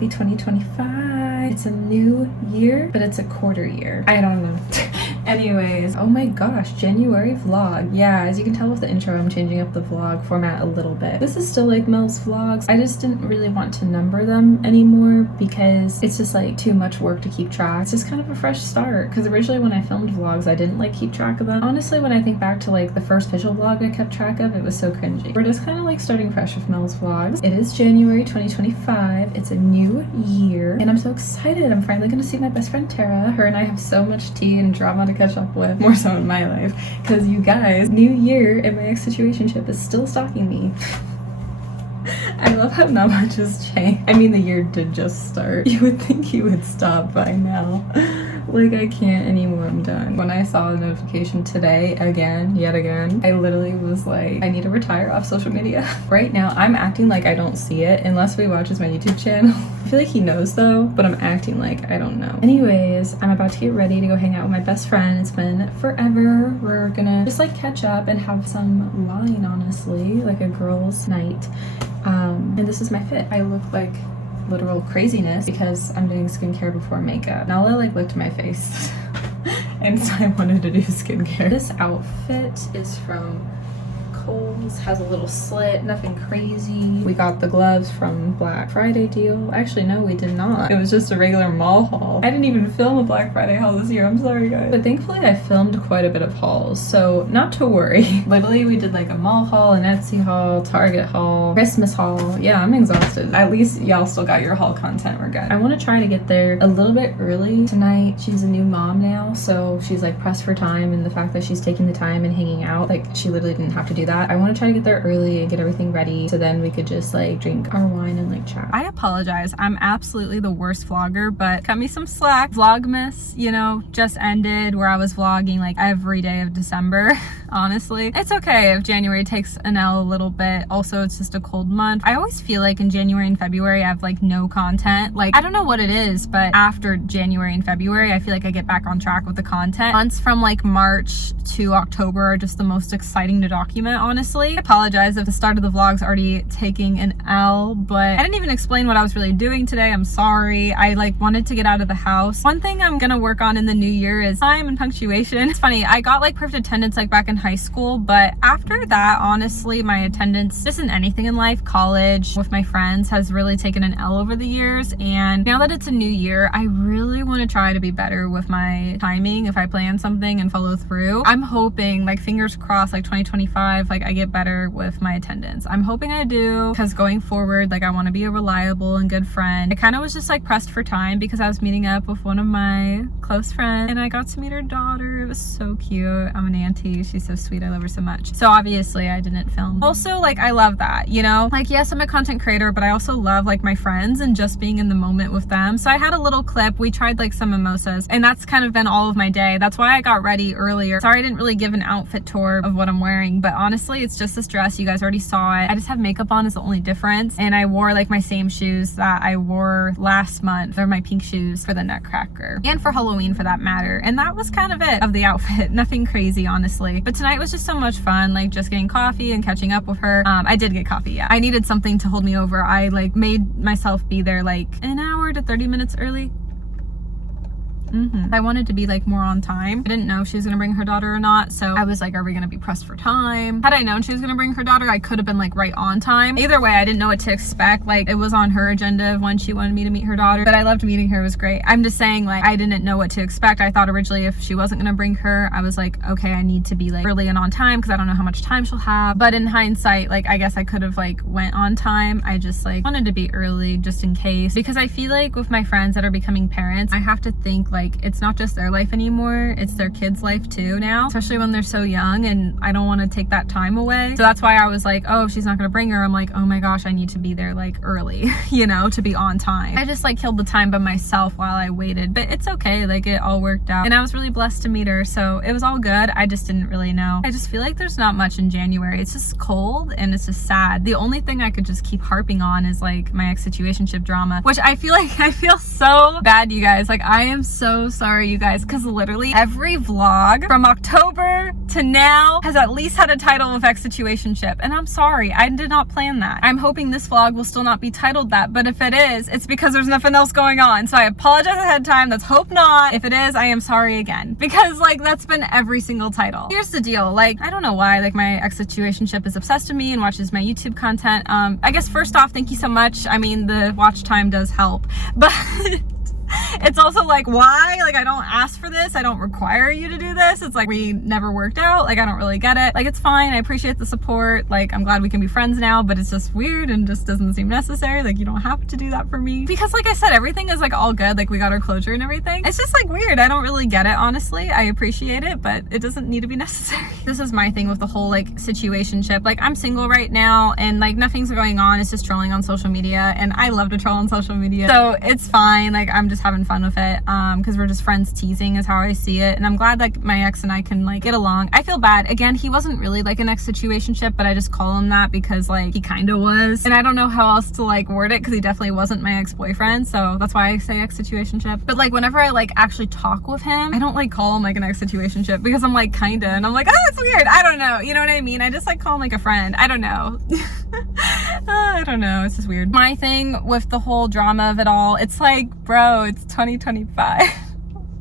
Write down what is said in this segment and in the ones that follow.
Happy 2025. It's a new year, but it's a quarter year. I don't know. Anyways, oh my gosh, January vlog. Yeah, as you can tell with the intro, I'm changing up the vlog format a little bit. This is still like Mel's vlogs. I just didn't really want to number them anymore because it's just like too much work to keep track. It's just kind of a fresh start because originally when I filmed vlogs, I didn't like keep track of them. Honestly, when I think back to like the first official vlog I kept track of, it was so cringy. We're just kind of like starting fresh with Mel's vlogs. It is January 2025. It's a new year and I'm so excited. I'm finally gonna see my best friend Tara. Her and I have so much tea and drama to catch up with, more so in my life, because you guys, new year and my ex situationship is still stalking me. I love how not much has changed. I mean, the year did just start. You would think he would stop by now. Like, I can't anymore, I'm done. When I saw the notification today, yet again, I literally was like, I need to retire off social media. Right now, I'm acting like I don't see it unless we watches my YouTube channel. I feel like he knows though, but I'm acting like I don't know. Anyways, I'm about to get ready to go hang out with my best friend. It's been forever. We're gonna just like catch up and have some wine, honestly, like a girls' night. And this is my fit. I look like literal craziness because I'm doing skincare before makeup. Nala like looked at my face and so I wanted to do skincare. This outfit is from Kohl's, has a little slit, nothing crazy. We got the gloves from Black Friday deal. Actually, no, we did not. It was just a regular mall haul. I didn't even film a Black Friday haul this year. I'm sorry, guys. But thankfully, I filmed quite a bit of hauls, so not to worry. Literally, we did like a mall haul, an Etsy haul, Target haul, Christmas haul. Yeah, I'm exhausted. At least y'all still got your haul content. We're good. I want to try to get there a little bit early tonight. She's a new mom now, so she's like pressed for time, and the fact that she's taking the time and hanging out, like she literally didn't have to do that. I want to try to get there early and get everything ready so then we could just like drink our wine and like chat. I apologize. I'm absolutely the worst vlogger, but cut me some slack. Vlogmas, you know, just ended where I was vlogging like every day of December. Honestly, it's okay if January takes an L a little bit. Also, it's just a cold month. I always feel like in January and February I have like no content. Like, I don't know what it is, but after January and February I feel like I get back on track with the content. Months from like March to October are just the most exciting to document, honestly. I apologize if the start of the vlog's already taking an L, but I didn't even explain what I was really doing today. I'm sorry. I like wanted to get out of the house. One thing I'm gonna work on in the new year is time and punctuation. It's funny, I got like perfect attendance like back in high school, but after that, honestly, my attendance just in anything in life, college, with my friends, has really taken an L over the years. And now that it's a new year, I really want to try to be better with my timing if I plan something and follow through. I'm hoping, like, fingers crossed, like 2025, like I get better with my attendance. I'm hoping I do, because going forward, like I want to be a reliable and good friend. I kind of was just like pressed for time because I was meeting up with one of my close friends and I got to meet her daughter. It was so cute. I'm an auntie. She's so sweet. I love her so much. So obviously I didn't film. Also, like, I love that, you know, like, yes, I'm a content creator, but I also love like my friends and just being in the moment with them. So I had a little clip. We tried like some mimosas and that's kind of been all of my day. That's why I got ready earlier. Sorry I didn't really give an outfit tour of what I'm wearing, but honestly, it's just this dress. You guys already saw it. I just have makeup on is the only difference. And I wore like my same shoes that I wore last month. They're my pink shoes for the Nutcracker and for Halloween for that matter. And that was kind of it of the outfit. Nothing crazy, honestly. But tonight was just so much fun, like just getting coffee and catching up with her. I did get coffee, yeah. I needed something to hold me over. I like made myself be there like an hour to 30 minutes early. I wanted to be like more on time. I didn't know if she was gonna bring her daughter or not, so I was like, are we gonna be pressed for time? Had I known she was gonna bring her daughter, I could have been like right on time. Either way, I didn't know what to expect. Like, it was on her agenda of when she wanted me to meet her daughter, but I loved meeting her. It was great. I'm just saying, like, I didn't know what to expect. I thought originally if she wasn't gonna bring her, I was like, okay, I need to be like early and on time because I don't know how much time she'll have. But in hindsight, like, I guess I could have like went on time. I just like wanted to be early just in case, because I feel like with my friends that are becoming parents, I have to think like it's not just their life anymore, it's their kids' life too now, especially when they're so young, and I don't want to take that time away. So that's why I was like, oh, if she's not gonna bring her, I'm like, oh my gosh, I need to be there like early, you know, to be on time. I just like killed the time by myself while I waited, but it's okay, like it all worked out and I was really blessed to meet her, so it was all good. I just didn't really know. I just feel like there's not much in January. It's just cold and it's just sad. The only thing I could just keep harping on is like my ex situationship drama, which I feel like I feel so bad, you guys. Like, I am so sorry, you guys, because literally every vlog from October to now has at least had a title of X situationship. And I'm sorry, I did not plan that. I'm hoping this vlog will still not be titled that, but if it is, it's because there's nothing else going on. So I apologize ahead of time. Let's hope not. If it is, I am sorry again, because like that's been every single title. Here's the deal. Like, I don't know why, like my X situationship is obsessed with me and watches my YouTube content. I guess first off, thank you so much. I mean, the watch time does help, but it's also like, why? Like, I don't ask for this. I don't require you to do this. It's like, we never worked out. Like, I don't really get it. Like, it's fine. I appreciate the support. Like, I'm glad we can be friends now, but it's just weird and just doesn't seem necessary. Like, you don't have to do that for me. Because like I said, everything is like all good. Like, we got our closure and everything. It's just like weird. I don't really get it, honestly. I appreciate it, but it doesn't need to be necessary. This is my thing with the whole like situationship. Like, I'm single right now and like nothing's going on. It's just trolling on social media, and I love to troll on social media. So it's fine. Like, I'm just having fun with it, because we're just friends teasing is how I see it, and I'm glad like my ex and I can like get along. I feel bad, again, he wasn't really like an ex situationship, but I just call him that because like he kind of was, and I don't know how else to like word it because he definitely wasn't my ex-boyfriend, so that's why I say ex situationship. But like whenever I like actually talk with him, I don't like call him like an ex situationship because I'm like kinda, and I'm like, oh, it's weird. I don't know, you know what I mean? I just like call him like a friend. I don't know. I don't know, it's just weird. My thing with the whole drama of it all, it's like, bro, it's 2025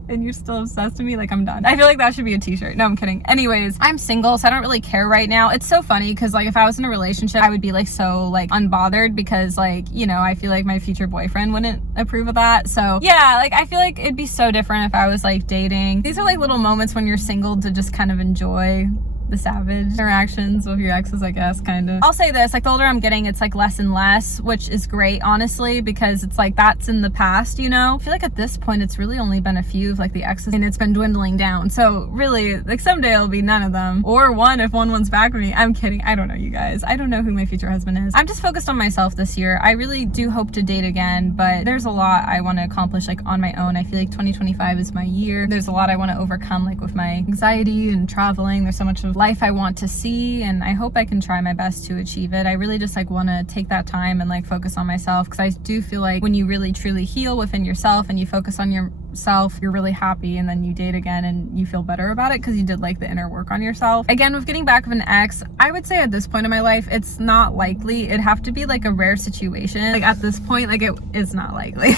and you're still obsessed with me. Like, I'm done. I feel like that should be a t-shirt. No, I'm kidding. Anyways, I'm single, so I don't really care right now. It's so funny because like if I was in a relationship, I would be like so like unbothered because like, you know, I feel like my future boyfriend wouldn't approve of that. So yeah, like I feel like it'd be so different if I was like dating. These are like little moments when you're single to just kind of enjoy the savage interactions with your exes, I guess, kind of. I'll say this, like the older I'm getting, it's like less and less, which is great, honestly, because it's like that's in the past, you know? I feel like at this point, it's really only been a few of like the exes and it's been dwindling down. So really, like someday it'll be none of them, or one if one's back with me. I'm kidding. I don't know, you guys. I don't know who my future husband is. I'm just focused on myself this year. I really do hope to date again, but there's a lot I want to accomplish like on my own. I feel like 2025 is my year. There's a lot I want to overcome, like with my anxiety and traveling. There's so much of life I want to see, and I hope I can try my best to achieve it. I really just like want to take that time and like focus on myself, because I do feel like when you really truly heal within yourself and you focus on yourself, you're really happy, and then you date again and you feel better about it because you did like the inner work on yourself. Again, with getting back with an ex, I would say at this point in my life, it's not likely. It'd have to be like a rare situation. Like at this point, like it is not likely.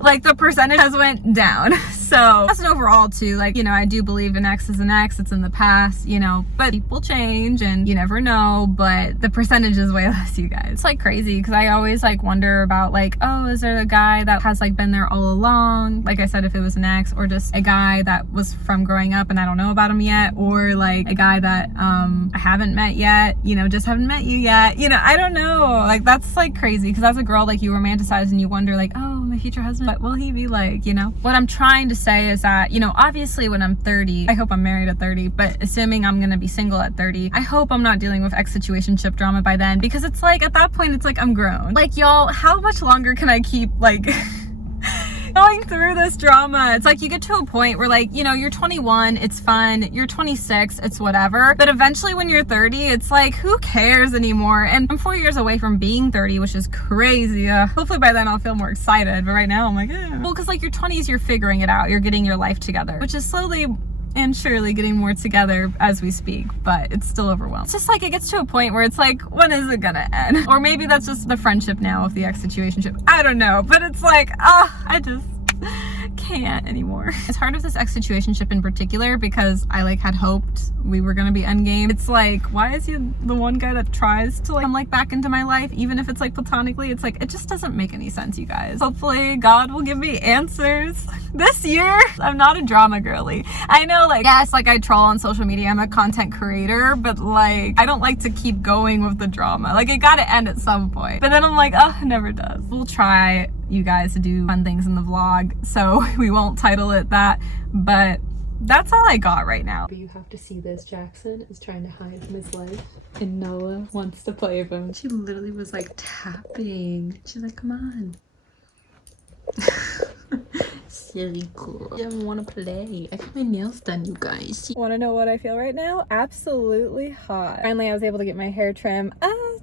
Like the percentage has went down. So that's an overall too, like, you know, I do believe an ex is an ex. It's in the past, you know, but people change and you never know, but the percentage is way less, you guys. It's like crazy because I always like wonder about like, oh, is there a guy that has like been there all along? Like I said, if it was an ex, or just a guy that was from growing up and I don't know about him yet, or like a guy that I haven't met yet, you know, just haven't met you yet, you know, I don't know. Like that's like crazy because as a girl, like you romanticize and you wonder like, oh, my future husband, what will he be like, you know? What I'm trying to say is that, you know, obviously when I'm 30, I hope I'm married at 30, but assuming I'm gonna be single at 30, I hope I'm not dealing with ex situationship drama by then, because it's like at that point it's like I'm grown. Like y'all, how much longer can I keep like going through this drama? It's like you get to a point where like, you know, you're 21, it's fun, you're 26, it's whatever, but eventually when you're 30, it's like, who cares anymore? And I'm 4 years away from being 30, which is crazy. Hopefully by then I'll feel more excited, but right now I'm like, eh. Well, because like your 20s, you're figuring it out, you're getting your life together, which is slowly and surely getting more together as we speak, but it's still overwhelming. It's just like it gets to a point where it's like, when is it gonna end? Or maybe that's just the friendship now of the ex situationship. I don't know, but it's like, I just can't anymore. It's hard with this ex situationship in particular because I like had hoped we were gonna be endgame. It's like, why is he the one guy that tries to like come like back into my life, even if it's like platonically? It's like, it just doesn't make any sense, you guys. Hopefully God will give me answers this year. I'm not a drama girly. I know, like, yes, like I troll on social media, I'm a content creator, but like I don't like to keep going with the drama. Like it gotta end at some point, but then I'm like, oh, it never does. We'll try, you guys, to do fun things in the vlog, so we won't title it that, but that's all I got right now. You have to see this. Jackson is trying to hide from his life and Noah wants to play with him. She literally was like tapping. She's like, come on. Silly girl. She doesn't want to play. I got my nails done, you guys. Want to know what I feel right now? Absolutely hot. Finally, I was able to get my hair trim.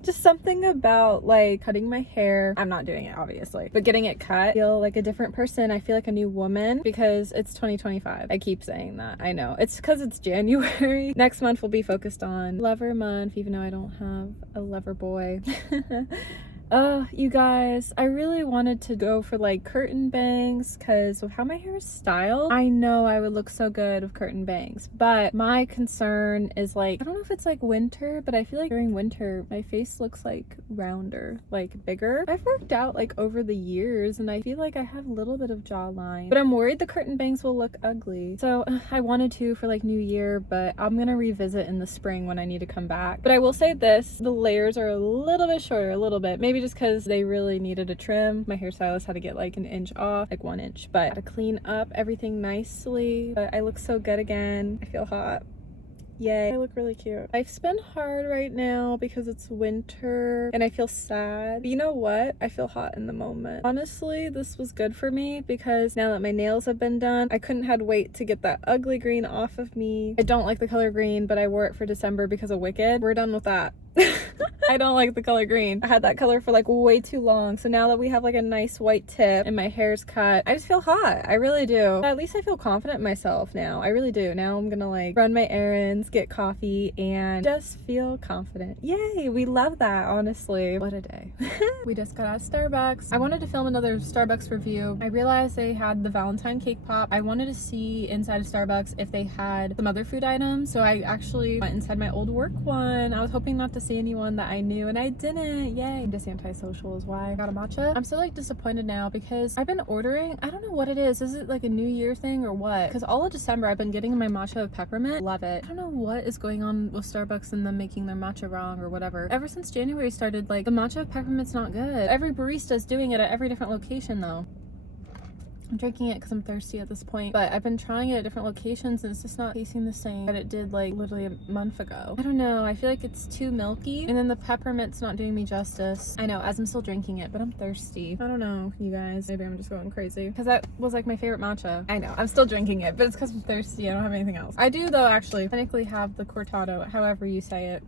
Just something about like cutting my hair. I'm not doing it obviously, but getting it cut, I feel like a different person. I feel like a new woman because it's 2025. I keep saying that. I know it's because it's January. Next month will be focused on lover month, even though I don't have a lover boy. You guys, I really wanted to go for like curtain bangs because of how my hair is styled. I know I would look so good with curtain bangs, but my concern is like, I don't know if it's like winter, but I feel like during winter, my face looks like rounder, like bigger. I've worked out like over the years and I feel like I have a little bit of jawline, but I'm worried the curtain bangs will look ugly. So I wanted to for like New Year, but I'm gonna revisit in the spring when I need to come back. But I will say this, the layers are a little bit shorter, a little bit, maybe just because they really needed a trim. My hairstylist had to get like an inch off, like 1 inch, but I had to clean up everything nicely. But I look so good again. I feel hot. Yay, I look really cute. Life's been hard right now because it's winter and I feel sad. But you know what? I feel hot in the moment. Honestly, this was good for me because now that my nails have been done, I couldn't have wait to get that ugly green off of me. I don't like the color green, but I wore it for December because of Wicked. We're done with that. I don't like the color green. I had that color for like way too long. So now that we have like a nice white tip and my hair's cut, I just feel hot. I really do. At least I feel confident in myself now. I really do. Now I'm gonna like run my errands, get coffee, and just feel confident. Yay, we love that, honestly. What a day. We just got out of Starbucks. I wanted to film another Starbucks review. I realized they had the Valentine cake pop. I wanted to see inside of Starbucks if they had some other food items. So I actually went inside my old work one. I was hoping not to see anyone that I knew and I didn't. Yay. I'm just antisocial is why I got a matcha. I'm so like disappointed now because I've been ordering, I don't know what it is. Is it like a New Year thing or what? Because all of December I've been getting my matcha with peppermint. Love it. I don't know what is going on with Starbucks and them making their matcha wrong or whatever. Ever since January started, like the matcha with peppermint's not good. Every barista's doing it at every different location though. I'm drinking it because I'm thirsty at this point, but I've been trying it at different locations and it's just not tasting the same that it did like literally a month ago. I don't know. I feel like it's too milky and then the peppermint's not doing me justice. I know, as I'm still drinking it, but I'm thirsty. I don't know, you guys. Maybe I'm just going crazy because that was like my favorite matcha. I know, I'm still drinking it, but it's because I'm thirsty. I don't have anything else. I do though actually technically have the cortado, however you say it.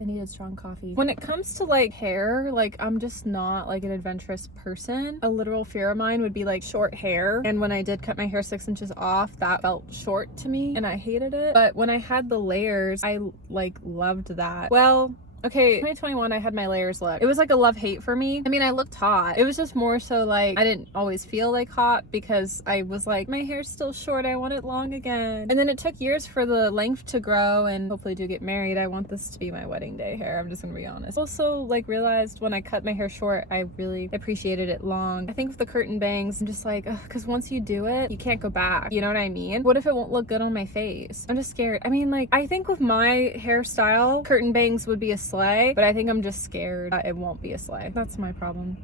I needed strong coffee. When it comes to like hair, like I'm just not like an adventurous person. A literal fear of mine would be like short hair. And when I did cut my hair 6 inches off, that felt short to me and I hated it. But when I had the layers, I like loved that. Well, okay, 2021 I had my layers look. It was like a love-hate for me. I mean, I looked hot. It was just more so like I didn't always feel like hot because I was like, my hair's still short, I want it long again. And then it took years for the length to grow and hopefully do get married. I want this to be my wedding day hair. I'm just gonna be honest. Also like realized when I cut my hair short, I really appreciated it long. I think with the curtain bangs, I'm just like, because once you do it, you can't go back. You know what I mean? What if it won't look good on my face? I'm just scared. I mean, like, I think with my hairstyle, curtain bangs would be a slay, but I think I'm just scared that it won't be a slay. That's my problem.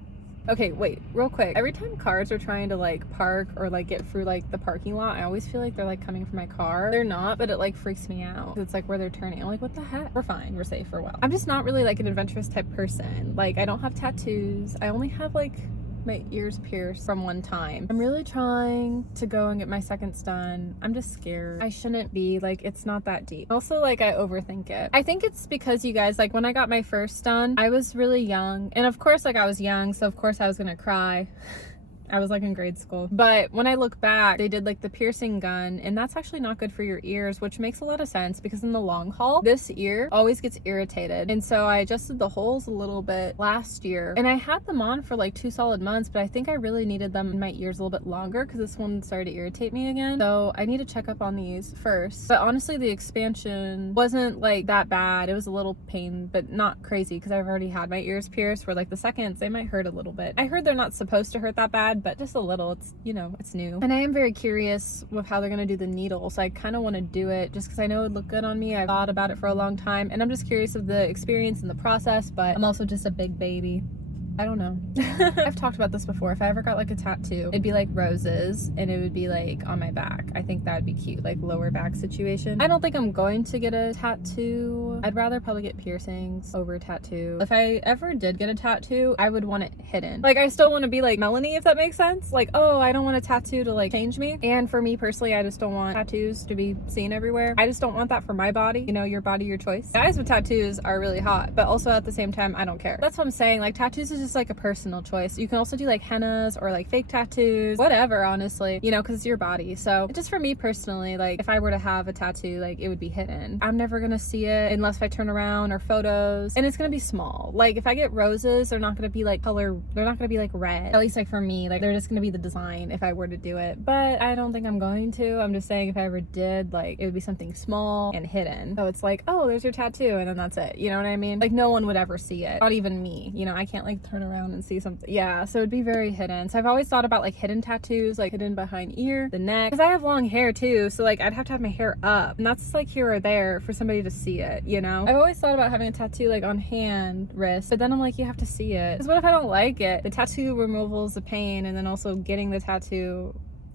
Okay, wait, real quick. Every time cars are trying to like park or like get through like the parking lot, I always feel like they're like coming for my car. They're not, but it like freaks me out. It's like where they're turning. I'm like, what the heck? We're fine, we're safe, we're well. I'm just not really like an adventurous type person. Like I don't have tattoos. I only have like my ears pierced from one time. I'm really trying to go and get my seconds done. I'm just scared. I shouldn't be, like, it's not that deep. Also, like, I overthink it. I think it's because you guys, like, when I got my first done, I was really young. And of course, like, I was young, so of course I was gonna cry. I was like in grade school. But when I look back, they did like the piercing gun and that's actually not good for your ears, which makes a lot of sense because in the long haul, this ear always gets irritated. And so I adjusted the holes a little bit last year and I had them on for like 2 solid months, but I think I really needed them in my ears a little bit longer because this one started to irritate me again. So I need to check up on these first. But honestly, the expansion wasn't like that bad. It was a little pain, but not crazy because I've already had my ears pierced where like the seconds, they might hurt a little bit. I heard they're not supposed to hurt that bad, but just a little. It's, you know, it's new. And I am very curious with how they're gonna do the needle, so I kind of want to do it just because I know it would look good on me. I've thought about it for a long time and I'm just curious of the experience and the process, but I'm also just a big baby. I don't know. I've talked about this before. If I ever got like a tattoo, it'd be like roses and it would be like on my back. I think that would be cute, like lower back situation. I don't think I'm going to get a tattoo. I'd rather probably get piercings over tattoo. If I ever did get a tattoo, I would want it hidden. Like I still want to be like Melanie, if that makes sense. Like, oh, I don't want a tattoo to like change me. And for me personally, I just don't want tattoos to be seen everywhere. I just don't want that for my body. You know, your body, your choice. Guys with tattoos are really hot, but also at the same time, I don't care. That's what I'm saying. Like tattoos is just like a personal choice. You can also do like hennas or like fake tattoos, whatever, honestly, you know, because it's your body. So just for me personally, like if I were to have a tattoo, like it would be hidden. I'm never gonna see it unless I turn around, or photos, and it's gonna be small. Like if I get roses, they're not gonna be like color, they're not gonna be like red, at least like for me. Like they're just gonna be the design if I were to do it, but I don't think I'm going to. I'm just saying if I ever did, like it would be something small and hidden, so it's like, oh, there's your tattoo, and then that's it, you know what I mean? Like no one would ever see it, not even me, you know. I can't like turn around and see something. Yeah, so it'd be very hidden. So I've always thought about like hidden tattoos, like hidden behind ear, the neck, because I have long hair too, so like I'd have to have my hair up, and that's like here or there for somebody to see it, you know. I've always thought about having a tattoo like on hand, wrist, but then I'm like, you have to see it, because what if I don't like it? The tattoo removal is a pain, and then also getting the tattoo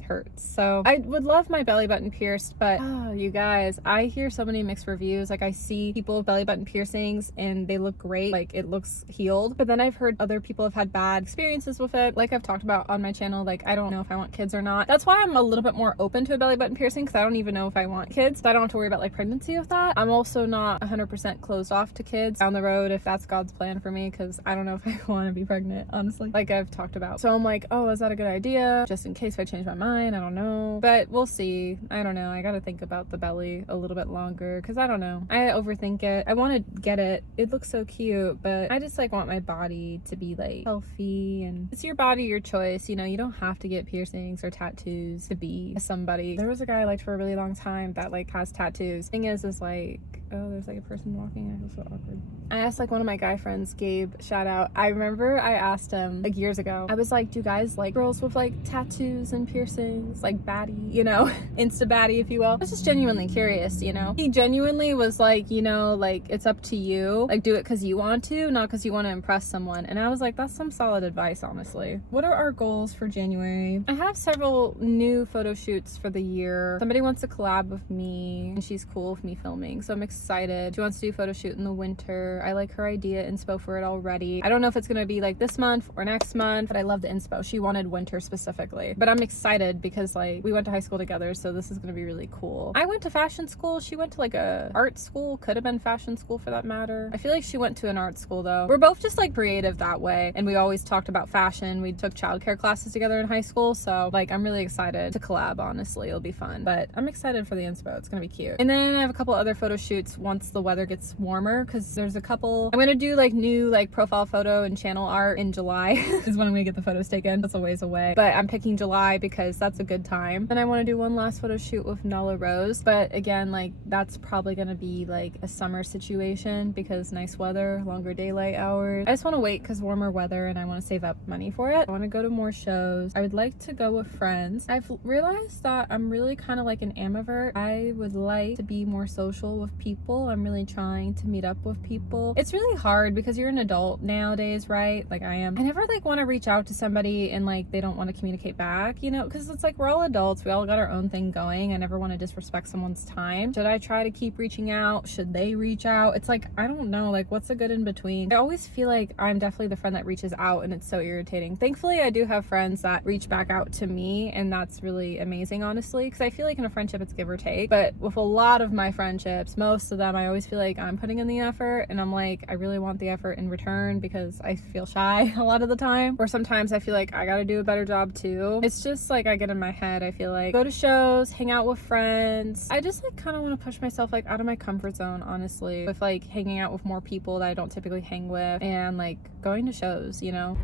hurts. So I would love my belly button pierced, but oh, you guys, I hear so many mixed reviews. Like I see people with belly button piercings and they look great, like it looks healed, but then I've heard other people have had bad experiences with it. Like I've talked about on my channel, like I don't know if I want kids or not. That's why I'm a little bit more open to a belly button piercing, because I don't even know if I want kids, so I don't have to worry about like pregnancy with that. I'm also not 100% closed off to kids down the road if that's God's plan for me, because I don't know if I want to be pregnant, honestly, like I've talked about. So I'm like, oh, is that a good idea, just in case if I change my mind? I don't know, but we'll see. I don't know. I gotta think about the belly a little bit longer, because I don't know, I overthink it. I want to get it, it looks so cute, but I just like want my body to be like healthy, and it's your body, your choice, you know. You don't have to get piercings or tattoos to be somebody. There was a guy I liked for a really long time that like has tattoos. Thing is like, oh, there's like a person walking. I feel so awkward. I asked like one of my guy friends, Gabe, shout out. I remember I asked him like years ago, I was like, do guys like girls with like tattoos and piercings, like baddie, you know, insta baddie, if you will? I was just genuinely curious, you know. He genuinely was like, you know, like it's up to you, like do it because you want to, not because you want to impress someone. And I was like, that's some solid advice, honestly. What are our goals for January? I have several new photo shoots for the year. Somebody wants to collab with me and she's cool with me filming, so I'm excited. She wants to do a photo shoot in the winter. I like her idea, inspo for it already. I don't know if it's gonna be like this month or next month, but I love the inspo. She wanted winter specifically, but I'm excited because like we went to high school together, so this is gonna be really cool. I went to fashion school. She went to like a art school, could have been fashion school for that matter. I feel like she went to an art school though. We're both just like creative that way, and we always talked about fashion. We took childcare classes together in high school, so like I'm really excited to collab. Honestly, it'll be fun, but I'm excited for the inspo. It's gonna be cute. And then I have a couple other photo shoots once the weather gets warmer, because there's a couple. I'm gonna do like new like profile photo and channel art in July is when I'm gonna get the photos taken. That's a ways away, but I'm picking July because that's a good time. Then I want to do one last photo shoot with Nala Rose, but again, like that's probably gonna be like a summer situation because nice weather, longer daylight hours. I just want to wait because warmer weather, and I want to save up money for it. I want to go to more shows. I would like to go with friends. I've realized that I'm really kind of like an ambivert. I would like to be more social with people. I'm really trying to meet up with people. It's really hard because you're an adult nowadays, right? Like I am. I never like want to reach out to somebody and like they don't want to communicate back, you know, because it's like we're all adults, we all got our own thing going. I never want to disrespect someone's time. Should I try to keep reaching out? Should they reach out? It's like, I don't know, like what's a good in between? I always feel like I'm definitely the friend that reaches out, and it's so irritating. Thankfully I do have friends that reach back out to me, and that's really amazing, honestly, because I feel like in a friendship it's give or take. But with a lot of my friendships, most of them, I always feel like I'm putting in the effort, and I'm like, I really want the effort in return because I feel shy a lot of the time, or sometimes I feel like I gotta do a better job too. It's just like I get in my head. I feel like go to shows, hang out with friends. I just like kind of want to push myself like out of my comfort zone, honestly, with like hanging out with more people that I don't typically hang with, and like going to shows, you know.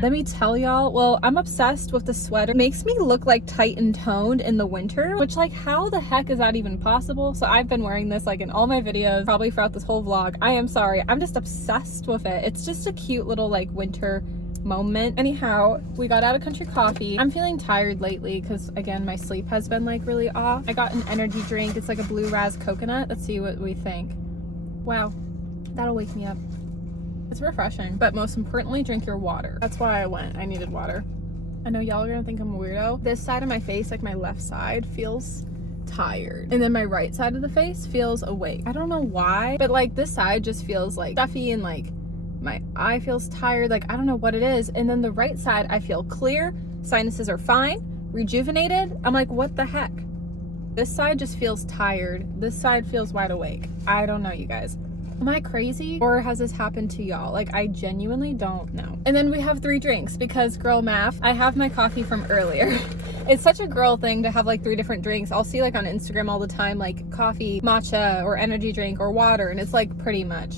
Let me tell y'all, well, I'm obsessed with the sweater. It makes me look like tight and toned in the winter, which like how the heck is that even possible? So I've been wearing this like in all my videos, probably throughout this whole vlog. I am sorry, I'm just obsessed with it. It's just a cute little like winter moment. Anyhow, we got out of Country Coffee. I'm feeling tired lately because again my sleep has been like really off. I got an energy drink. It's like a blue raz coconut. Let's see what we think. Wow, that'll wake me up. It's refreshing, but most importantly, drink your water. That's why I went. I needed water. I know y'all are gonna think I'm a weirdo. This side of my face, like my left side, feels tired, and then my right side of the face feels awake. I don't know why, but like this side just feels like stuffy, and like my eye feels tired. Like I don't know what it is. And then the right side, I feel clear, sinuses are fine, rejuvenated. I'm like, what the heck? This side just feels tired. This side feels wide awake. I don't know, you guys. Am I crazy, or has this happened to y'all? Like, I genuinely don't know. And then we have 3 drinks because girl math. I have my coffee from earlier. It's such a girl thing to have like 3 different drinks. I'll see like on Instagram all the time, like coffee, matcha, or energy drink, or water, and it's like pretty much.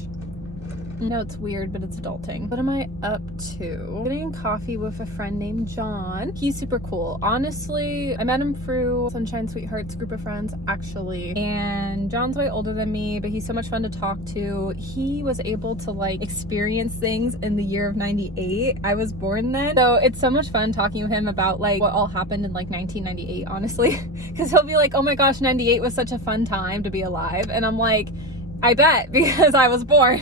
No, it's weird, but it's adulting. What am I up to? Getting coffee with a friend named John. He's super cool. Honestly, I met him through Sunshine Sweethearts group of friends, actually. And John's way older than me, but he's so much fun to talk to. He was able to like experience things in the year of 98. I was born then. So it's so much fun talking with him about like what all happened in like 1998, honestly. Because he'll be like, oh my gosh, 98 was such a fun time to be alive. And I'm like, I bet, because I was born.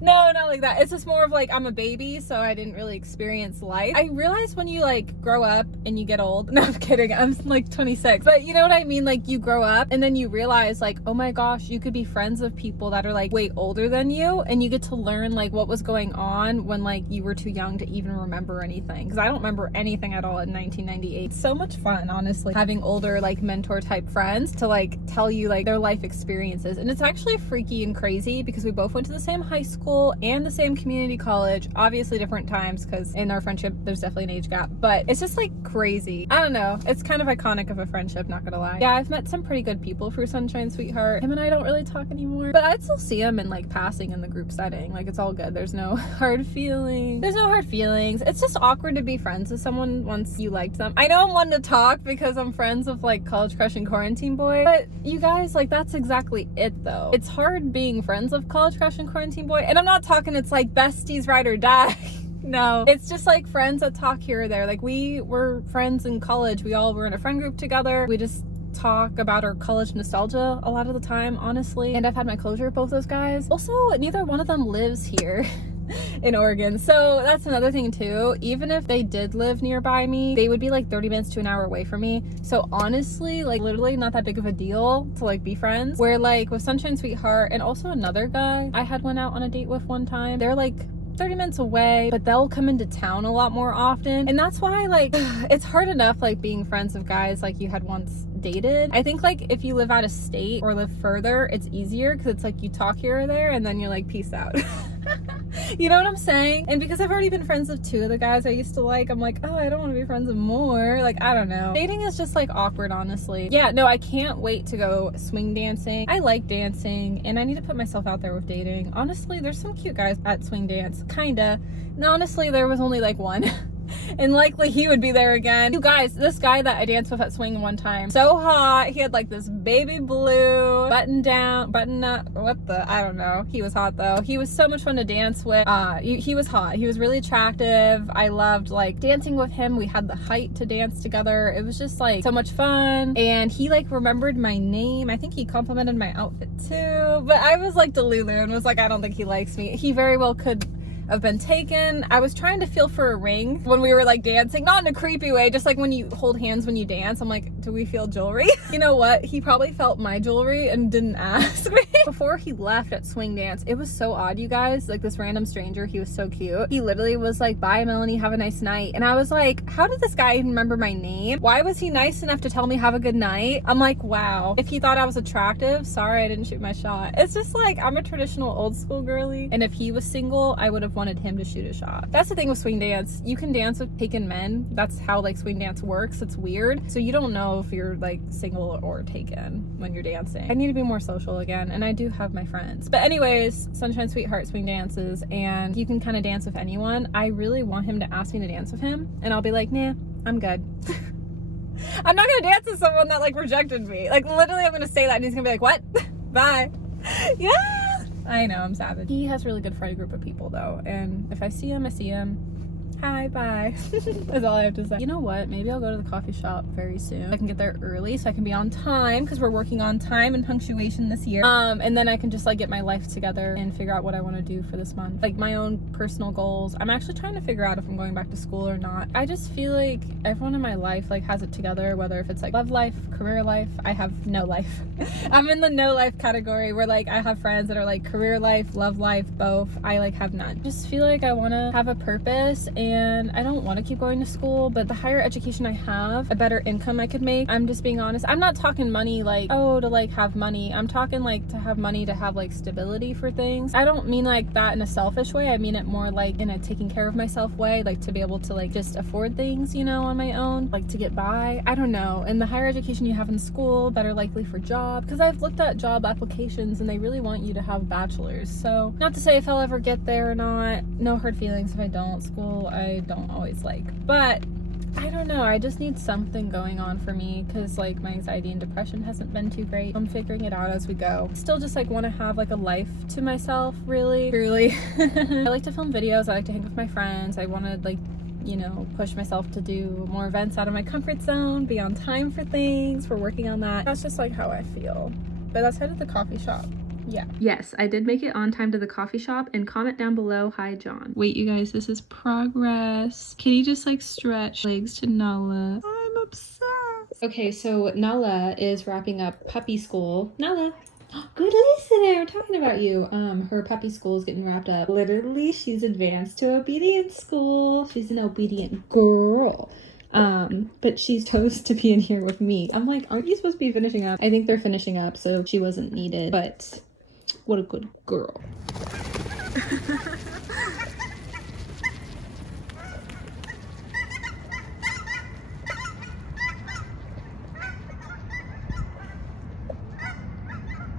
No, not like that. It's just more of like, I'm a baby, so I didn't really experience life. I realize when you like grow up and you get old. No, I'm kidding. I'm like 26. But you know what I mean? Like you grow up and then you realize like, oh my gosh, you could be friends with people that are like way older than you, and you get to learn like what was going on when like you were too young to even remember anything. Because I don't remember anything at all in 1998. So much fun, honestly, having older like mentor type friends to like tell you like their life experiences. And it's actually freaky and crazy because we both went to the same high school and the same community college, obviously different times because in our friendship there's definitely an age gap, but it's just like crazy. I don't know, it's kind of iconic of a friendship, not gonna lie. Yeah, I've met some pretty good people through Sunshine Sweetheart. Him and I don't really talk anymore, but I'd still see him in like passing in the group setting. Like it's all good. There's no hard feelings. It's just awkward to be friends with someone once you liked them. I know I'm one to talk because I'm friends with like college crush and quarantine boy, but you guys, like that's exactly it though. It's hard being friends with college crush and quarantine boy, and I'm not talking it's like besties ride or die. No, it's just like friends that talk here or there. Like we were friends in college. We all were in a friend group together. We just talk about our college nostalgia a lot of the time, honestly. And I've had my closure with both those guys. Also, neither one of them lives here in Oregon. So that's another thing too. Even if they did live nearby me, they would be like 30 minutes to an hour away from me. So honestly, like literally not that big of a deal to like be friends. Where like with Sunshine Sweetheart and also another guy I had went out on a date with one time, they're like 30 minutes away, but they'll come into town a lot more often. And that's why like it's hard enough like being friends with guys like you had once dated. I think like if you live out of state or live further, it's easier because it's like you talk here or there and then you're like peace out. You know what I'm saying? And because I've already been friends with 2 of the guys I used to like, I'm like, oh, I don't want to be friends with more. Like, I don't know. Dating is just like awkward, honestly. Yeah, no, I can't wait to go swing dancing. I like dancing and I need to put myself out there with dating. Honestly, there's some cute guys at swing dance, kinda. And honestly, there was only like one. And likely he would be there again. You guys, this guy that I danced with at swing one time, so hot. He had like this baby blue button up, I don't know. He was hot though. He was so much fun to dance with. He was hot. He was really attractive. I loved like dancing with him. We had the height to dance together. It was just like so much fun. And he like remembered my name. I think he complimented my outfit too. But I was like Delulu and was like, I don't think he likes me. He very well could have been taken. I was trying to feel for a ring when we were like dancing, not in a creepy way, just like when you hold hands when you dance. I'm like, do we feel jewelry? You know what? He probably felt my jewelry and didn't ask me. Before he left at swing dance, it was so odd, you guys. Like this random stranger, he was so cute. He literally was like, bye Melanie, have a nice night. And I was like, how did this guy even remember my name? Why was he nice enough to tell me have a good night? I'm like, wow. If he thought I was attractive, sorry I didn't shoot my shot. It's just like, I'm a traditional old school girly. And if he was single, I would have wanted him to shoot a shot. That's the thing with swing dance. You can dance with taken men. That's how like swing dance works. It's weird. So you don't know if you're like single or taken when you're dancing. I need to be more social again, and I do have my friends. But anyways, Sunshine Sweetheart swing dances, and you can kind of dance with anyone. I really want him to ask me to dance with him, and I'll be like, nah, I'm good. I'm not gonna dance with someone that like rejected me. Like literally I'm gonna say that and he's gonna be like, what? Bye. Yeah, I know, I'm savage. He has a really good friend group of people though, and if I see him, I see him. Hi, bye. That's all I have to say. You know what? Maybe I'll go to the coffee shop very soon. I can get there early so I can be on time because we're working on time and punctuation this year. And then I can just like get my life together and figure out what I want to do for this month. Like my own personal goals. I'm actually trying to figure out if I'm going back to school or not. I just feel like everyone in my life like has it together, whether if it's like love life, career life. I have no life. I'm in the no life category where like I have friends that are like career life, love life, both. I like have none. Just feel like I want to have a purpose and I don't want to keep going to school, but the higher education I have, a better income I could make. I'm just being honest. I'm not talking money like, oh, to like have money. I'm talking like to have money to have like stability for things. I don't mean like that in a selfish way. I mean it more like in a taking care of myself way, like to be able to like just afford things, you know, on my own, like to get by. I don't know. And the higher education you have in school, better likely for job. Because I've looked at job applications and they really want you to have bachelors. So not to say if I'll ever get there or not. No hard feelings if I don't. School I don't always like, but I don't know, I just need something going on for me because like my anxiety and depression hasn't been too great. I'm figuring it out as we go. Still just like want to have like a life to myself, really truly. I like to film videos. I like to hang with my friends. I want to like, you know, push myself to do more events out of my comfort zone, be on time for things. We're working on that. That's just like how I feel. But let's head to the coffee shop. Yeah. Yes, I did make it on time to the coffee shop, and comment down below, hi John. Wait, you guys, this is progress. Kitty just like stretch legs to Nala. I'm obsessed. Okay, so Nala is wrapping up puppy school. Nala. Good listener, we're talking about you. Her puppy school is getting wrapped up. Literally, she's advanced to obedience school. She's an obedient girl. But she's toast to be in here with me. I'm like, aren't you supposed to be finishing up? I think they're finishing up, so she wasn't needed, but what a good girl.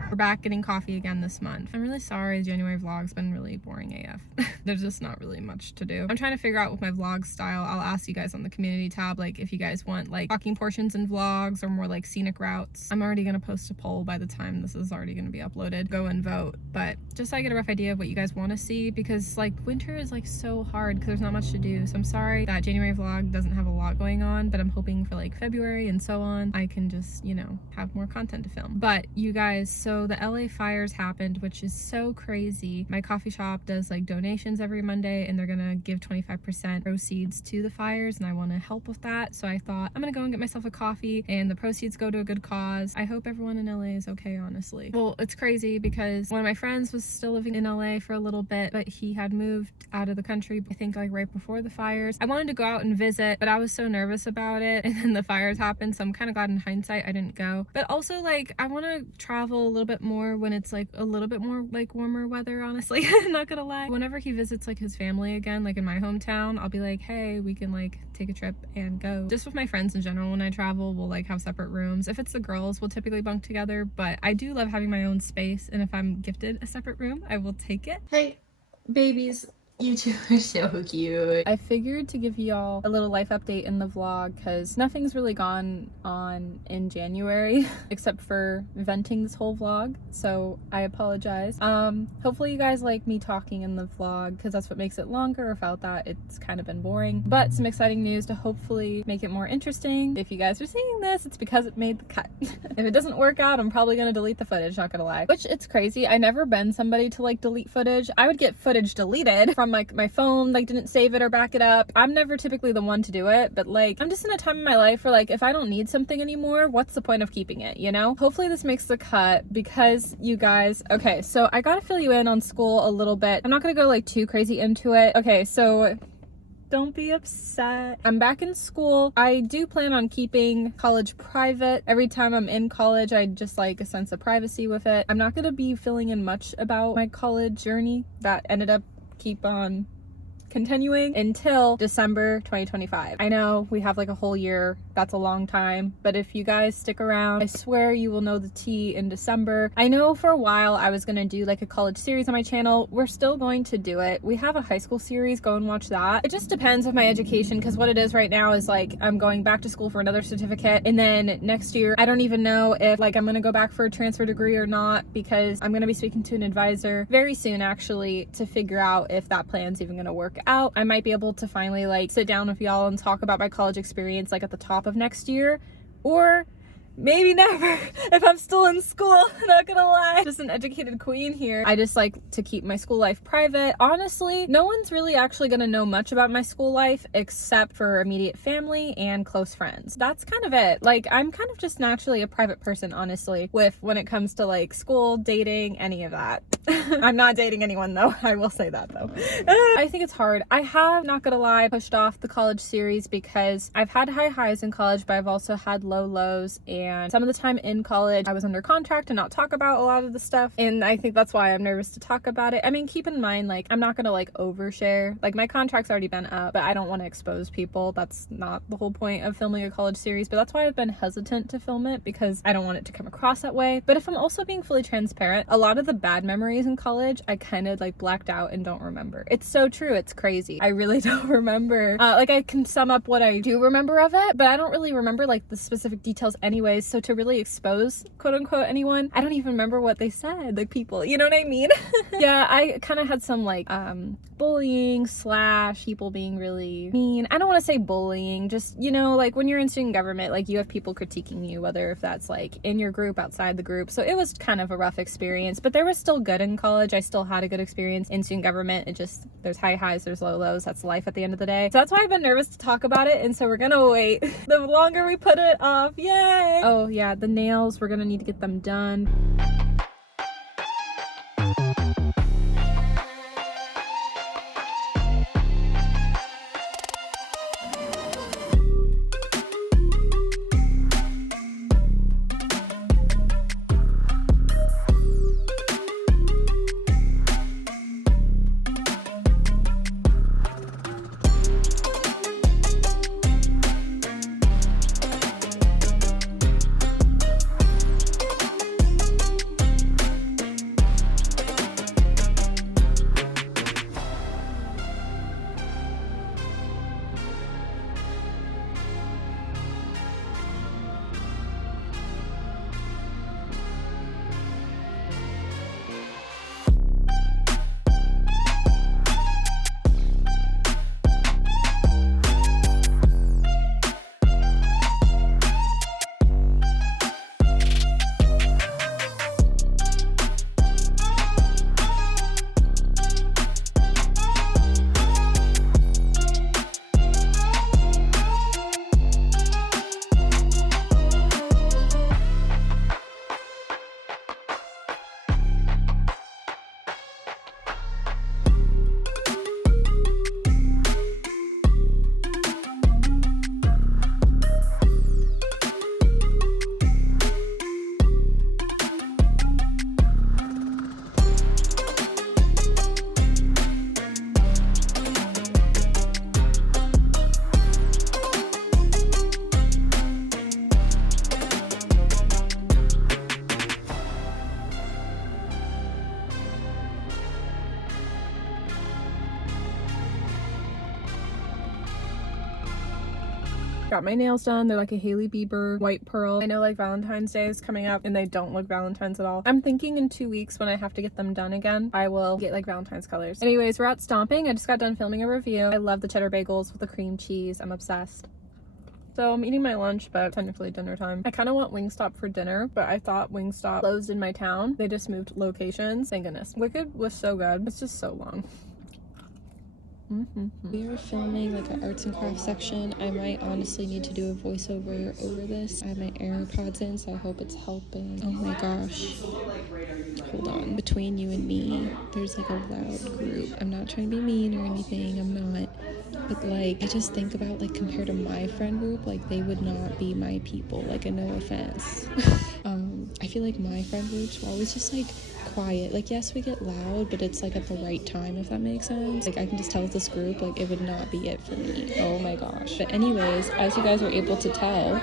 We're back getting coffee again this month. I'm really sorry, January vlog's been really boring AF. There's just not really much to do. I'm trying to figure out with my vlog style. I'll ask you guys on the community tab, like if you guys want like talking portions in vlogs or more like scenic routes. I'm already gonna post a poll by the time this is already gonna be uploaded. Go and vote. But just so I get a rough idea of what you guys want to see, because like winter is like so hard because there's not much to do. So I'm sorry that January vlog doesn't have a lot going on, but I'm hoping for like February and so on, I can just, you know, have more content to film. But you guys, so the LA fires happened, which is so crazy. My coffee shop does like donations every Monday and they're gonna give 25% proceeds to the fires, and I want to help with that. So I thought I'm gonna go and get myself a coffee and the proceeds go to a good cause. I hope everyone in LA is okay, honestly. Well, it's crazy because one of my friends was still living in LA for a little bit, but he had moved out of the country, I think like right before the fires. I wanted to go out and visit, but I was so nervous about it, and then the fires happened, so I'm kind of glad in hindsight I didn't go. But also like I want to travel a little bit more when it's like a little bit more like warmer weather, honestly. I'm not gonna lie. Whenever he visits like his family again, like in my hometown, I'll be like, hey, we can like take a trip and go. Just with my friends in general, when I travel, we'll like have separate rooms. If it's the girls, we'll typically bunk together, but I do love having my own space, and if I'm gifted a separate room, I will take it. Hey, babies. You two are so cute. I figured to give y'all a little life update in the vlog because nothing's really gone on in January except for venting this whole vlog, so I apologize. Hopefully you guys like me talking in the vlog because that's what makes it longer. Without that, it's kind of been boring. But some exciting news to hopefully make it more interesting. If you guys are seeing this, it's because it made the cut. If it doesn't work out, I'm probably gonna delete the footage, not gonna lie. Which, it's crazy. I never been somebody to like delete footage. I would get footage deleted from like my phone, like didn't save it or back it up. I'm never typically the one to do it, but like I'm just in a time in my life where like if I don't need something anymore, what's the point of keeping it, you know? Hopefully this makes the cut because you guys, okay, so I gotta fill you in on school a little bit. I'm not gonna go like too crazy into it. Okay, so don't be upset. I'm back in school. I do plan on keeping college private. Every time I'm in college, I just like a sense of privacy with it. I'm not gonna be filling in much about my college journey that ended up keep on continuing until December 2025. I know we have like a whole year, that's a long time, but if you guys stick around, I swear you will know the tea in December. I know for a while I was gonna do like a college series on my channel. We're still going to do it. We have a high school series, go and watch that. It just depends with my education, because what it is right now is like I'm going back to school for another certificate, and then next year I don't even know if like I'm gonna go back for a transfer degree or not, because I'm gonna be speaking to an advisor very soon actually to figure out if that plan's even gonna work out, I might be able to finally like sit down with y'all and talk about my college experience like at the top of next year, or maybe never if I'm still in school. Not gonna lie, just an educated queen here. I just like to keep my school life private. Honestly, no one's really actually gonna know much about my school life except for immediate family and close friends. That's kind of it. Like, I'm kind of just naturally a private person, honestly, with when it comes to like school, dating, any of that. I'm not dating anyone though, I will say that though. I think it's hard. I have, not gonna lie, pushed off the college series because I've had high highs in college, but I've also had low lows, and some of the time in college I was under contract to not talk about a lot of the stuff, and I think that's why I'm nervous to talk about it. I mean, keep in mind, like, I'm not gonna like overshare. Like, my contract's already been up, but I don't want to expose people. That's not the whole point of filming a college series, but that's why I've been hesitant to film it, because I don't want it to come across that way. But if I'm also being fully transparent, a lot of the bad memories in college I kind of like blacked out and don't remember. It's so true, it's crazy. I really don't remember. Like, I can sum up what I do remember of it, but I don't really remember like the specific details anyways. So to really expose quote unquote anyone, I don't even remember what they said, like people, you know what I mean? Yeah, I kind of had some like bullying slash people being really mean. I don't want to say bullying, just, you know, like when you're in student government, like you have people critiquing you, whether if that's like in your group, outside the group. So it was kind of a rough experience, but there was still good in college. I still had a good experience in student government. It just, there's high highs, there's low lows. That's life at the end of the day. So that's why I've been nervous to talk about it, and so we're gonna wait. The longer we put it off, yay! Oh yeah, the nails, we're gonna need to get them done. Got my nails done. They're like a Hailey Bieber white pearl. I know like Valentine's Day is coming up and they don't look Valentine's at all. I'm thinking in 2 weeks when I have to get them done again, I will get like Valentine's colors. Anyways, we're out stomping. I just got done filming a review. I love the cheddar bagels with the cream cheese. I'm obsessed. So I'm eating my lunch, but technically dinner time. I kind of want Wingstop for dinner, but I thought Wingstop closed in my town. They just moved locations. Thank goodness. Wicked was so good. It's just so long. We are filming like an arts and crafts section. I might honestly need to do a voiceover over this. I have my AirPods in, so I hope it's helping. Oh my gosh. Hold on. Between you and me, there's like a loud group. I'm not trying to be mean or anything. I'm not. But like, I just think about like compared to my friend group, like they would not be my people. Like, a no offense. I feel like my friend groups were always just like quiet. Like, yes, we get loud, but it's like at the right time, if that makes sense. Like, I can just tell with this group, like, it would not be it for me. Oh my gosh. But anyways, as you guys are able to tell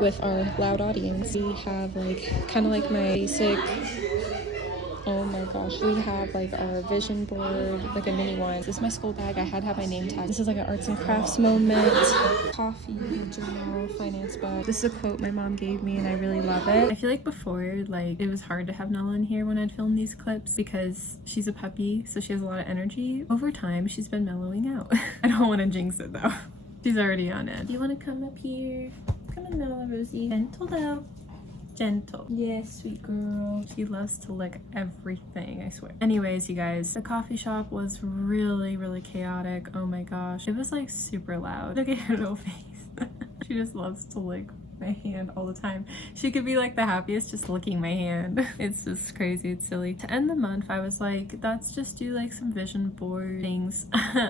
with our loud audience, we have like kind of like my basic Oh my gosh, we have like our vision board, like a mini one. This is my school bag. I had to have my name tag. This is like an arts and crafts moment. Coffee, journal, finance book. This is a quote my mom gave me and I really love it. I feel like before, like, it was hard to have Nala in here when I'd film these clips because she's a puppy, so she has a lot of energy. Over time, she's been mellowing out. I don't want to jinx it though. She's already on it. Do you want to come up here? Come on, Nala, Rosie. Gentle though. Gentle. Yes, sweet girl. She loves to lick everything, I swear. Anyways, you guys, the coffee shop was really, really chaotic. Oh my gosh. It was like super loud. Look at her little face. She just loves to lick my hand all the time. She could be like the happiest just licking my hand. It's just crazy. It's silly. To end the month, I was like, let's just do like some vision board things.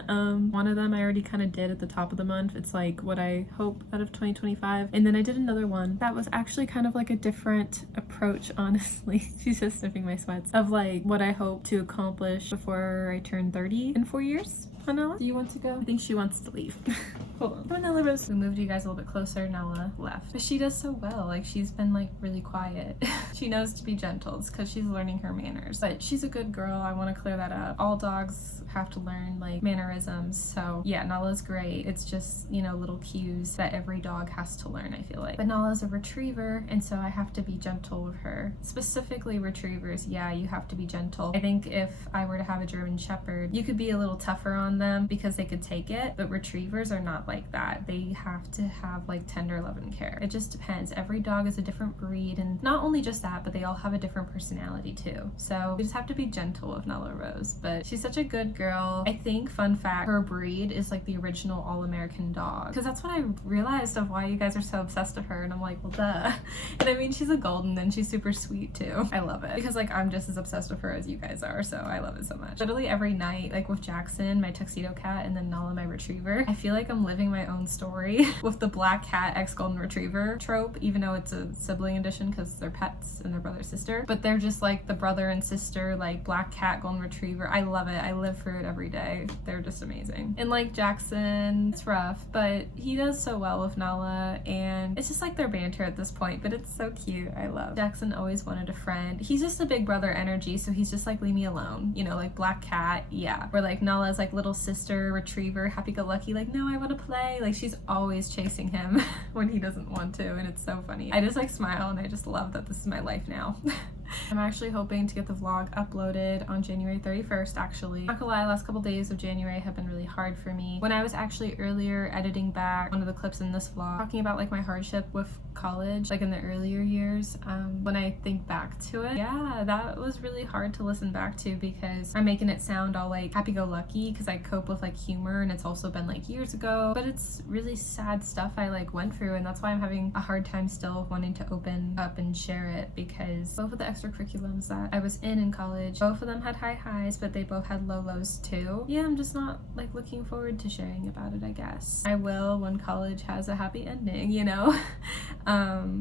One of them I already kind of did at the top of the month. It's like what I hope out of 2025. And then I did another one that was actually kind of like a different approach, honestly. She's just sniffing my sweats. Of like what I hope to accomplish before I turn 30 in 4 years. Nala, do you want to go? I think she wants to leave. Hold on. Come on, Nala Rose. We moved you guys a little bit closer. Nala left. But she does so well. Like, she's been like really quiet. She knows to be gentle. It's because she's learning her manners. But she's a good girl. I want to clear that up. All dogs have to learn like mannerisms. So yeah, Nala's great. It's just, you know, little cues that every dog has to learn, I feel like. But Nala's a retriever, and so I have to be gentle with her. Specifically retrievers, yeah, you have to be gentle. I think if I were to have a German Shepherd, you could be a little tougher on them because they could take it, but retrievers are not like that. They have to have like tender love and care. It just depends. Every dog is a different breed, and not only just that, but they all have a different personality too. So we just have to be gentle with Nala Rose, but she's such a good girl. I think, fun fact, her breed is like the original all-American dog, because that's what I realized of why you guys are so obsessed with her, and I'm like, well, duh. And I mean, she's a golden and she's super sweet too. I love it because like I'm just as obsessed with her as you guys are, so I love it so much. Literally every night, like with Jackson, my tuxedo cat, and then Nala, my retriever, I feel like I'm living my own story with the black cat ex golden retriever trope, even though it's a sibling edition because they're pets and they're brother sister, but they're just like the brother and sister, like black cat golden retriever. I love it. I live for it every day. They're just amazing. And like Jackson, it's rough, but he does so well with Nala, and it's just like their banter at this point, but it's so cute. I love Jackson. Always wanted a friend. He's just a big brother energy, so he's just like, leave me alone, you know, like black cat. Yeah, where like Nala's like little sister retriever, happy-go-lucky, like, no, I want to play. Like, she's always chasing him when he doesn't want to, and it's so funny. I just like smile, and I just love that this is my life now. I'm actually hoping to get the vlog uploaded on January 31st, actually. Not gonna lie, last couple days of January have been really hard for me. When I was actually earlier editing back one of the clips in this vlog, talking about like my hardship with college, like in the earlier years, when I think back to it, yeah, that was really hard to listen back to because I'm making it sound all like happy-go-lucky because I cope with like humor, and it's also been like years ago, but it's really sad stuff I like went through, and that's why I'm having a hard time still wanting to open up and share it, because both of the extracurriculums that I was in college, both of them had high highs, but they both had low lows too. Yeah, I'm just not like looking forward to sharing about it, I guess. I will when college has a happy ending, you know?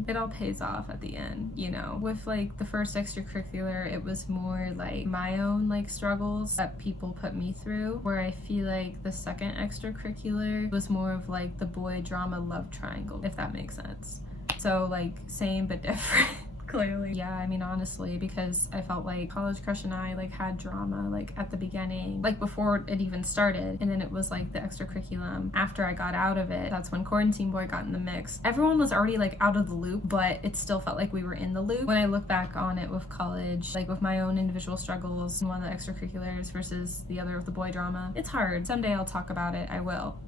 It all pays off at the end, you know? With like the first extracurricular, it was more like my own like struggles that people put me through, where I feel like the second extracurricular was more of like the boy drama love triangle, if that makes sense. So like same but different. Clearly. Yeah, I mean, honestly, because I felt like College Crush and I like had drama like at the beginning, like before it even started, and then it was like the extracurriculum after I got out of it. That's when Quarantine Boy got in the mix. Everyone was already like out of the loop, but it still felt like we were in the loop. When I look back on it with college, like with my own individual struggles, one of the extracurriculars versus the other of the boy drama, it's hard. Someday I'll talk about it, I will.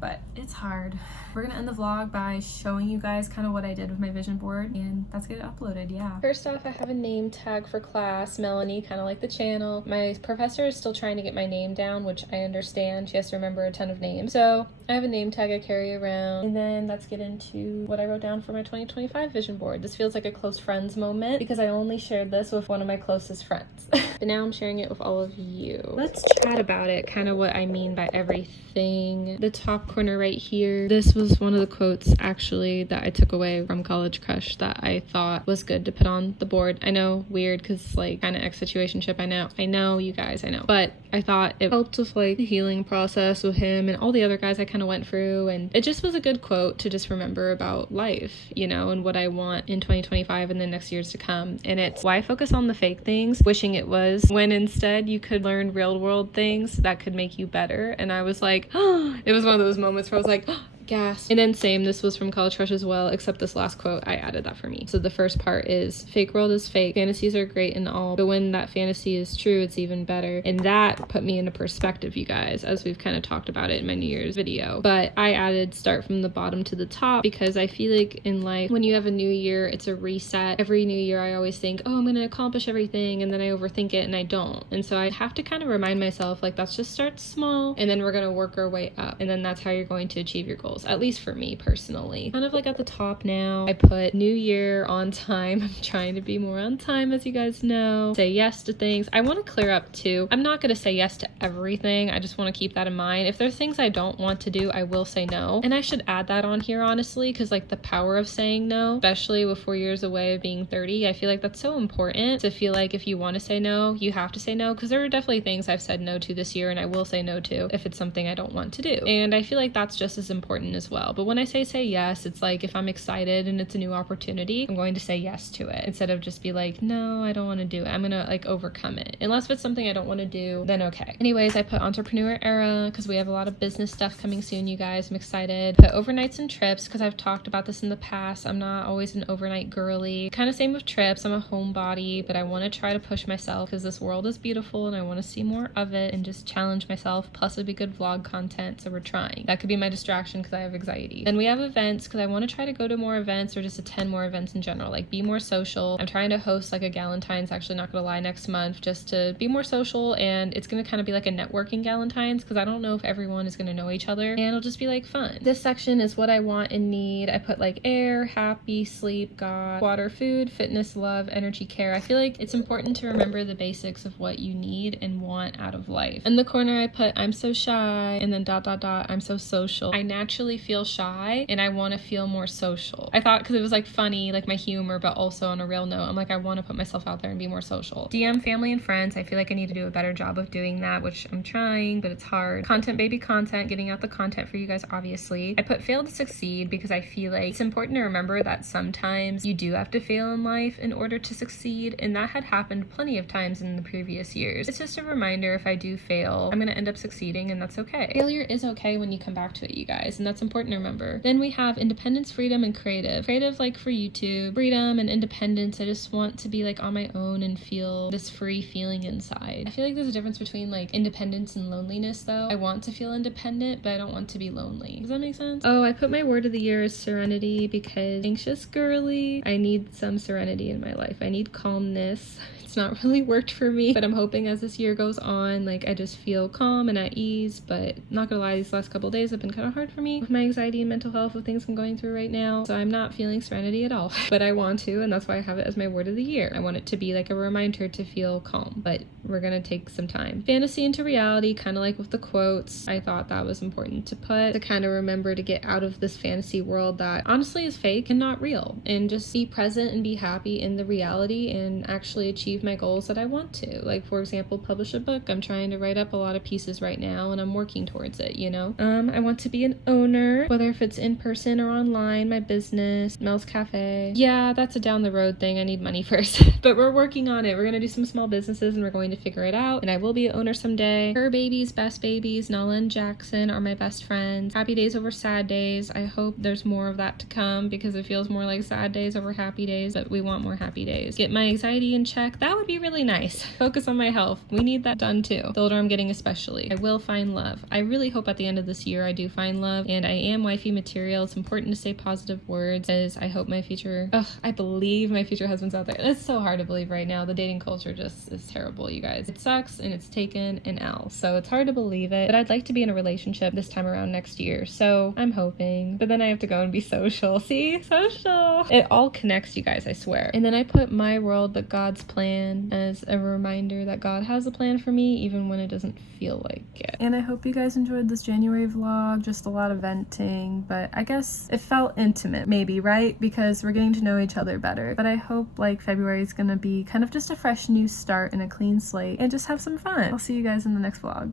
But it's hard. We're gonna end the vlog by showing you guys kind of what I did with my vision board, and that's getting uploaded, yeah. First off, I have a name tag for class, Melanie, kind of like the channel. My professor is still trying to get my name down, which I understand. She has to remember a ton of names. So I have a name tag I carry around, and then let's get into what I wrote down for my 2025 vision board. This feels like a close friends moment because I only shared this with one of my closest friends. But now I'm sharing it with all of you. Let's chat about it, kind of what I mean by everything. The top corner right here, this was one of the quotes actually that I took away from College Crush that I thought was good to put on the board. I know, weird, because like kind of ex situationship. I know you guys, I know, but I thought it helped with like the healing process with him and all the other guys I kind of went through, and it just was a good quote to just remember about life, you know, and what I want in 2025 and the next years to come. And it's why focus on the fake things, wishing it was, when instead you could learn real world things that could make you better. And I was like, oh, it was one of those moments where I was like, oh, gas. And then same, this was from College Crush as well, except this last quote, I added that for me. So the first part is, fake world is fake. Fantasies are great and all, but when that fantasy is true, it's even better. And that put me into perspective, you guys, as we've kind of talked about it in my New Year's video. But I added start from the bottom to the top, because I feel like in life, when you have a new year, it's a reset. Every new year, I always think, oh, I'm going to accomplish everything. And then I overthink it and I don't. And so I have to kind of remind myself, like, let's just start small and then we're going to work our way up. And then that's how you're going to achieve your goals. At least for me personally. Kind of like at the top now, I put new year on time. I'm trying to be more on time, as you guys know. Say yes to things. I want to clear up too. I'm not going to say yes to everything. I just want to keep that in mind. If there's things I don't want to do, I will say no. And I should add that on here, honestly, because like the power of saying no, especially with 4 years away of being 30, I feel like that's so important to feel like if you want to say no, you have to say no, because there are definitely things I've said no to this year and I will say no to if it's something I don't want to do. And I feel like that's just as important as well. But when I say yes, it's like if I'm excited and it's a new opportunity, I'm going to say yes to it instead of just be like, no, I don't want to do it. I'm gonna like overcome it. Unless if it's something I don't want to do, then okay. Anyways, I put entrepreneur era because we have a lot of business stuff coming soon, you guys. I'm excited. Put overnights and trips because I've talked about this in the past. I'm not always an overnight girly. Kind of same with trips. I'm a homebody, but I want to try to push myself because this world is beautiful and I want to see more of it and just challenge myself. Plus it'd be good vlog content, so we're trying. That could be my distraction because I have anxiety. Then we have events because I want to try to go to more events or just attend more events in general, like be more social. I'm trying to host like a Galentine's, actually not gonna lie, next month, just to be more social, and it's gonna kind of be like a networking Galentine's because I don't know if everyone is gonna know each other, and it'll just be like fun. This section is what I want and need. I put like air, happy, sleep, God, water, food, fitness, love, energy, care. I feel like it's important to remember the basics of what you need and want out of life. In the corner I put I'm so shy, and then ... I'm so social. I naturally feel shy and I want to feel more social. I thought because it was like funny, like my humor, but also on a real note, I'm like, I want to put myself out there and be more social. DM family and friends. I feel like I need to do a better job of doing that, which I'm trying, but it's hard. Content, baby content, getting out the content for you guys, obviously. I put fail to succeed because I feel like it's important to remember that sometimes you do have to fail in life in order to succeed, and that had happened plenty of times in the previous years. It's just a reminder, if I do fail, I'm gonna end up succeeding, and that's okay. Failure is okay when you come back to it, you guys, and that's important to remember. Then we have independence, freedom, and creative. Creative, like for YouTube, freedom and independence. I just want to be like on my own and feel this free feeling inside. I feel like there's a difference between like independence and loneliness though. I want to feel independent, but I don't want to be lonely. Does that make sense? Oh, I put my word of the year as serenity because anxious girly, I need some serenity in my life. I need calmness. It's not really worked for me, but I'm hoping as this year goes on, like I just feel calm and at ease. But not gonna lie, these last couple days have been kind of hard for me with my anxiety and mental health with things I'm going through right now. So I'm not feeling serenity at all, but I want to, and that's why I have it as my word of the year. I want it to be like a reminder to feel calm, but we're gonna take some time. Fantasy into reality, kind of like with the quotes. I thought that was important to put, to kind of remember to get out of this fantasy world that honestly is fake and not real, and just be present and be happy in the reality and actually achieve my goals that I want to. Like for example, publish a book. I'm trying to write up a lot of pieces right now and I'm working towards it, you know. I want to be an owner, whether if it's in person or online, my business, Mels Cafe. Yeah, that's a down the road thing. I need money first, but we're working on it. We're gonna do some small businesses and we're going to figure it out, and I will be an owner someday. Her babies, best babies, Nala and Jackson are my best friends. Happy days over sad days. I hope there's more of that to come because it feels more like sad days over happy days, but we want more happy days. Get my anxiety in check. That would be really nice. Focus on my health. We need that done too. The older I'm getting especially. I will find love. I really hope at the end of this year I do find love, and I am wifey material. It's important to say positive words as I hope my future, I believe my future husband's out there. It's so hard to believe right now. The dating culture just is terrible, you guys. It sucks and it's taken an L. So it's hard to believe it, but I'd like to be in a relationship this time around next year. So I'm hoping, but then I have to go and be social. See? Social. It all connects, you guys, I swear. And then I put my world, but God's plan as a reminder that God has a plan for me, even when it doesn't feel like it. And I hope you guys enjoyed this January vlog. Just a lot of venting, but I guess it felt intimate maybe, right? Because we're getting to know each other better. But I hope like February is gonna be kind of just a fresh new start and a clean slate and just have some fun. I'll see you guys in the next vlog.